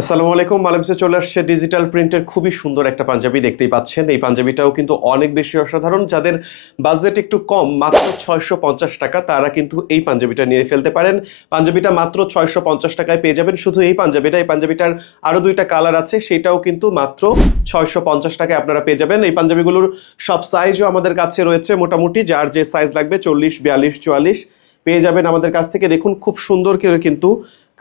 আসসালামু আলাইকুম। মালয়েশিয়া চলে আসছে ডিজিটাল প্রিন্টের খুবই সুন্দর একটা পাঞ্জাবি, দেখতেই পাচ্ছেন। এই পাঞ্জাবিটাও কিন্তু অনেক বেশি অসাধারণ। যাদের বাজেট একটু কম, মাত্র ৬৫০ টাকা, তারা কিন্তু এই পাঞ্জাবিটা নিয়ে ফেলতে পারেন। পাঞ্জাবিটা মাত্র ৬৫০ টাকায় পেয়ে যাবেন। শুধু এই পাঞ্জাবিটার আরো দুইটা কালার আছে, সেটাও কিন্তু মাত্র ৬৫০ টাকায় আপনারা পেয়ে যাবেন। এই পাঞ্জাবিগুলোর সব সাইজও আমাদের কাছে রয়েছে মোটামুটি, যার যে সাইজ লাগবে ৪০, ৪২, ৪৪ পেয়ে যাবেন আমাদের কাছ থেকে। দেখুন খুব সুন্দর করে কিন্তু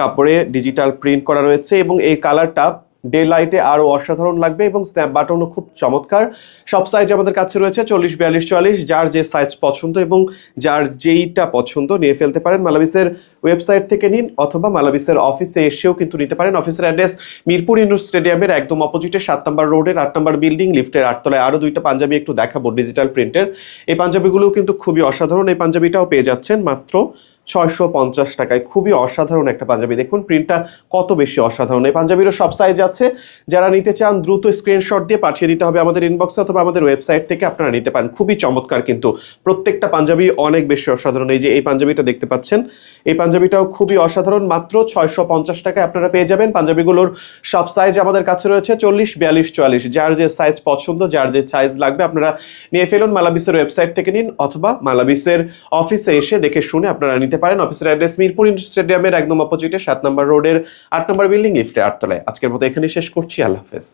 কাপড়ে ডিজিটাল প্রিন্ট করা রয়েছে এবং এই কালারটা ডে লাইটে আরো অসাধারণ লাগবে এবং স্ন্যাপ বাটনও খুব চমৎকার। সব সাইজ আমাদের কাছে রয়েছে ৪০, ৪২, ৪৪, যার যে সাইজ পছন্দ এবং যার যেইটা পছন্দ নিয়ে ফেলতে পারেন। মালাবিসের ওয়েবসাইট থেকে নিন অথবা মালাবিসের অফিসে এসেও কিন্তু নিতে পারেন। অফিসের অ্যাড্রেস মিরপুর ইন্ডোর স্টেডিয়ামের একদম অপোজিটে ৭ নম্বর রোডের ৮ নম্বর বিল্ডিং, লিফটের ৮ তলায়। আরো দুইটা পাঞ্জাবি একটু দেখাবো ডিজিটাল প্রিন্টের। এই পাঞ্জাবিগুলোও কিন্তু খুবই অসাধারণ। এই পাঞ্জাবিটাও পেয়ে যাচ্ছেন মাত্র ৬৫০ টাকায়। খুবই অসাধারণ একটা পাঞ্জাবি, দেখুন প্রিন্টটা কত বেশি অসাধারণ। এই পাঞ্জাবিরও সব সাইজ আছে। যারা নিতে চান দ্রুত স্ক্রিনশট দিয়ে পাঠিয়ে দিতে হবে আমাদের ইনবক্সে অথবা আমাদের ওয়েবসাইট থেকে আপনারা নিতে পারেন। খুবই চমৎকার কিন্তু প্রত্যেকটা পাঞ্জাবি অনেক বেশি অসাধারণ। এই যে এই পাঞ্জাবিটা দেখতে পাচ্ছেন, এই পাঞ্জাবিটাও খুবই অসাধারণ। মাত্র ৬৫০ টাকায় আপনারা পেয়ে যাবেন। পাঞ্জাবিগুলোর সব সাইজ আমাদের কাছে রয়েছে ৪০, ৪২, ৪৪, যার যে সাইজ পছন্দ, যার যে সাইজ লাগবে আপনারা নিয়ে ফেলুন। মালাবিসের ওয়েবসাইট থেকে নিন অথবা মালাবিসের অফিসে এসে দেখে শুনে আপনারা নিতে পারেন। অফিসের অ্যাড্রেস মিরপুর ইন্ডোর স্টেডিয়ামের একদম অপোজিটে ৭ নম্বর রোডের ৮ নম্বর বিল্ডিং, লিফটে ৮ তলায়। আজকের মতো এখানেই শেষ করছি। আল্লাহ হাফেজ।